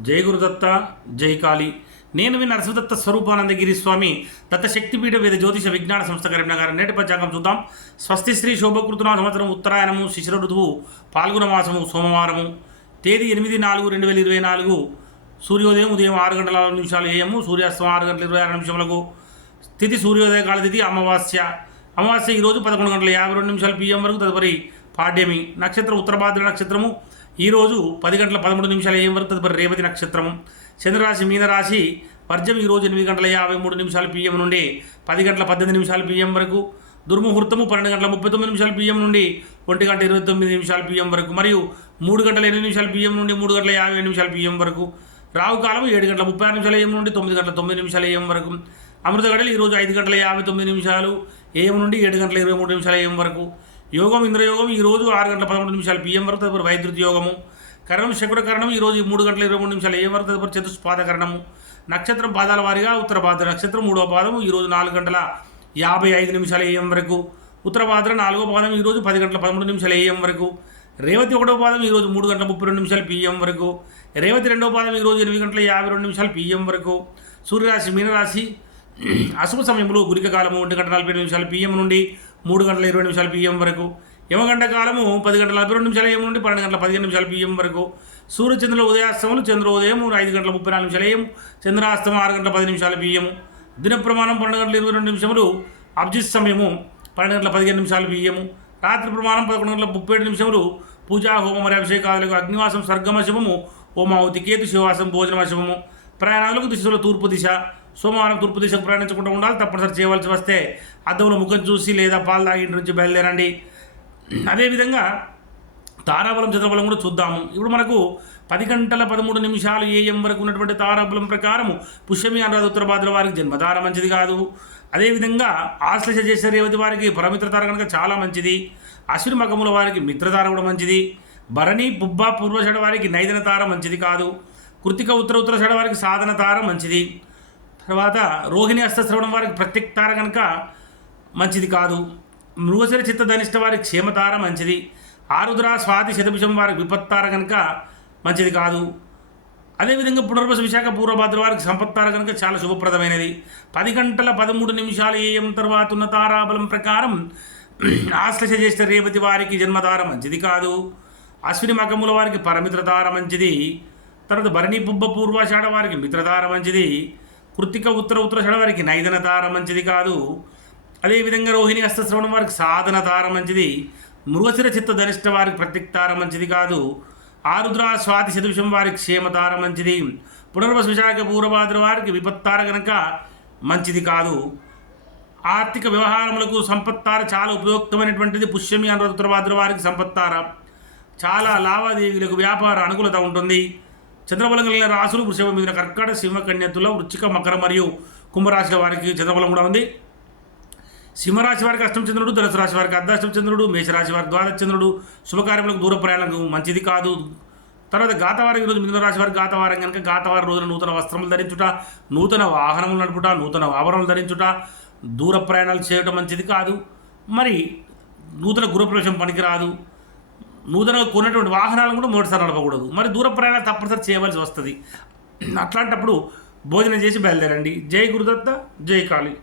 జై గురుదత్త జై కాళీ. నేను మీ నరసింహదత్త స్వరూపానందగిరి స్వామి. దత్త శక్తిపీఠ వేద జ్యోతిష విజ్ఞాన సంస్థ కరీంనగర్ నేటి పంచాంగం చూద్దాం. స్వస్తి శ్రీ శోభకృతున సంవత్సరం ఉత్తరాయణము శిశిర ఋతువు పాల్గొన మాసము సోమవారము. తేదీ ఎనిమిది నాలుగు రెండు వేల ఇరవై నాలుగు. సూర్యోదయం ఉదయం ఆరు గంటల నాలుగు నిమిషాలు ఏయము సూర్యాస్తం ఆరు గంటల ఇరవై ఆరు నిమిషములకు. తిథి సూర్యోదయ కాల తిథి అమావాస్య. అమావాస్య ఈరోజు పదకొండు గంటల యాభై రెండు నిమిషాలు పిఎం వరకు తదుపరి పాడ్యమి. నక్షత్రం ఉత్తరభాద్ర నక్షత్రము ఈరోజు పది గంటల పదమూడు నిమిషాల ఏం వరకు తదుపరి రేవతి నక్షత్రం? చంద్రరాశి మీనరాశి వర్జం ఈరోజు ఎనిమిది గంటల యాభై మూడు నిమిషాలు పిఎం నుండి పది గంటల పద్దెనిమిది నిమిషాలు పిఎం వరకు దుర్ముహూర్తము పన్నెండు గంటల ముప్పై తొమ్మిది నిమిషాలు పిఎం నుండి ఒంటి గంట ఇరవై తొమ్మిది నిమిషాలు పిఎం వరకు మరియు మూడు గంటల ఎనిమిది నిమిషాలు పిఎం నుండి మూడు గంటల యాభై నిమిషాలు పిఎం వరకు రావు కాలం ఏడు గంటల ముప్పై ఆరు నిమిషాల ఏం నుండి తొమ్మిది గంటల తొమ్మిది నిమిషాల ఏం వరకు అమృత గడలు ఈరోజు ఐదు గంటల యాభై తొమ్మిది నిమిషాలు ఏం నుండి ఏడు గంటల ఇరవై మూడు నిమిషాల ఏం వరకు యోగం ఇంద్రయోగం ఈరోజు ఆరు గంటల పదమూడు నిమిషాలు పిఎం వరకు తదుపరి వైద్యుత్ యోగము. కరణం శకుర కరణం ఈరోజు మూడు గంటల ఇరవై మూడు నిమిషాలు ఏం వరకు తదుపరి చతుష్పాద కరణము. నక్షత్రం పాదాల వారిగా ఉత్తర భాద్ర నక్షత్రం మూడవ పాదము ఈరోజు నాలుగు గంటల యాభై ఐదు నిమిషాల ఏఎం వరకు. ఉత్తర భాద్ర నాలుగో పాదం ఈరోజు పది గంటల పదమూడు నిమిషాల ఏఎం వరకు. రేవతి ఒకటో పాదం ఈరోజు మూడు గంటల ముప్పై రెండు నిమిషాలు పిఎం వరకు. రేవతి రెండో పాదం ఈరోజు ఎనిమిది గంటల యాభై రెండు నిమిషాలు పిఎం వరకు. సూర్యరాశి మీనరాశి అశుభ సమయంలో గురిక కాలము ఒంటి గంట నలభై నిమిషాలు పిఎం నుండి మూడు గంటల ఇరవై నిమిషాలు పిఎం వరకు. యమగంట కాలము పది గంటల నలభై రెండు నిమిషాలు ఏం నుండి పన్నెండు గంటల పదిహేను నిమిషాలు పిఎం వరకు. సూర్యచంద్రుల ఉదయాస్తములు చంద్రోదయం ఐదు గంటల ముప్పై నాలుగు నిమిషాలు ఏం చంద్రాస్తమం ఆరు గంటల పది నిమిషాలు పిఎం దిన ప్రమాణం పన్నెండు గంటల ఇరవై రెండు నిమిషములు అబ్జిత్ సమయము పన్నెండు గంటల పదిహేను నిమిషాలు బియ్యము రాత్రి ప్రమాణం పదకొండు గంటల ముప్పై ఏడు నిమిషములు పూజా హోమం మరియు అభిషేకాదులకు అగ్నివాసం సర్గమశమము హోమావతి కేతు శివాసం భోజనమశమము ప్రయాణాలకు దిశలో తూర్పు దిశ సోమవారం తూర్పు దిశకు ప్రయాణించకుండా ఉండాలి. తప్పనిసరి చేయవలసి వస్తే అద్దంలో ముఖం చూసి లేదా పాలు తాగి ఇంటి నుంచి బయలుదేరండి. అదేవిధంగా తారాబలం చంద్రబలం కూడా చూద్దాము. ఇప్పుడు మనకు పది గంటల పదమూడు నిమిషాలు ఏఎం వరకు ఉన్నటువంటి తారాబలం ప్రకారము పుష్యమి అనురాధ ఉత్తర భాద్ర వారికి జన్మతార మంచిది కాదు. అదేవిధంగా ఆశ్లేష చేసే రేవతి వారికి పరమిత్రతార కనుక చాలా మంచిది. అశ్విని మగముల వారికి మిత్రతార కూడా మంచిది. భరణి పుబ్బ పూర్వషడ వారికి నైదన తార మంచిది కాదు. కృతిక ఉత్తర ఉత్తర షడ వారికి సాధన తార మంచిది. తర్వాత రోహిణి హస్తశ్రవణం వారికి ప్రత్యక్తార కనుక మంచిది కాదు. మృగశిర చిత్తధనిష్ట వారి వారికి క్షేమతార మంచిది. ఆరుద్ర స్వాతి శతభిషం వారికి విపత్తార కనుక మంచిది కాదు. అదేవిధంగా పునర్వశ విశాఖ పూర్వభద్ర వారికి సంపత్తార కనుక చాలా శుభప్రదమైనది. పది గంటల పదమూడు నిమిషాలు ఏఎం తర్వాత ఉన్న తారాబలం ప్రకారం ఆశ్లేష చేసిన రేవతి వారికి జన్మధార మంచిది కాదు. అశ్విని మకముల వారికి పరమిత్రతార మంచిది. తర్వాత భరణి పుబ్బ పూర్వాషాఢ వారికి మిత్రధార మంచిది. కృతిక ఉత్తర ఉత్తరాషాఢ వారికి నైదన తార మంచిది కాదు. అదేవిధంగా రోహిణి హస్తశ్రవణం వారికి సాధన తార మంచిది. మృగశిర చిత్త ధనిష్ట వారికి ప్రత్యక్తార మంచిది కాదు. ఆరుద్ర స్వాతి శతవిషం వారికి క్షేమతార మంచిది. పునర్వస విశాఖ పూర్వభాద్ర వారికి విపత్తార కనుక మంచిది కాదు. ఆర్థిక వ్యవహారములకు సంపత్తార చాలా ఉపయుక్తమైనటువంటిది. పుష్యమి అనురాధ ఉత్తరభాద్ర వారికి సంపత్తార చాలా లావాదేవీలకు వ్యాపార అనుకూలత ఉంటుంది. చంద్రబలం కలిగిన రాసులు వృషభం మిగిలిన కర్కట సింహ కన్యత్తులో వృచ్చిక మకర మరియు కుంభరాశి వారికి చంద్రబలం కూడా ఉంది. సింహరాశి వారికి అష్టమచంద్రుడు ధనుసు రాశి వారికి అర్ధాష్టమచంద్రుడు మేషరాశి వారికి ద్వాదశచంద్రుడు శుభకార్యములకు దూర ప్రయాణాలకు మంచిది కాదు. తర్వాత గాతవారం ఈరోజు మిథున రాశి వారికి గాతవారం కనుక గాతవారం రోజున నూతన వస్త్రములు ధరించుట నూతన వాహనములు నడుపుట నూతన ఆభరణలు ధరించుట దూర ప్రయాణాలు చేయటం మంచిది కాదు. మరి నూతన గృహప్రవేశం పనికిరాదు. నూతనంగా కొన్నటువంటి వాహనాలను కూడా మొదటిసారి నడపకూడదు. మరి దూర ప్రయాణాలు తప్పనిసరి చేయవలసి వస్తుంది. అట్లాంటప్పుడు భోజనం చేసి బయలుదేరండి. జై గురుదత్త జై కాళీ.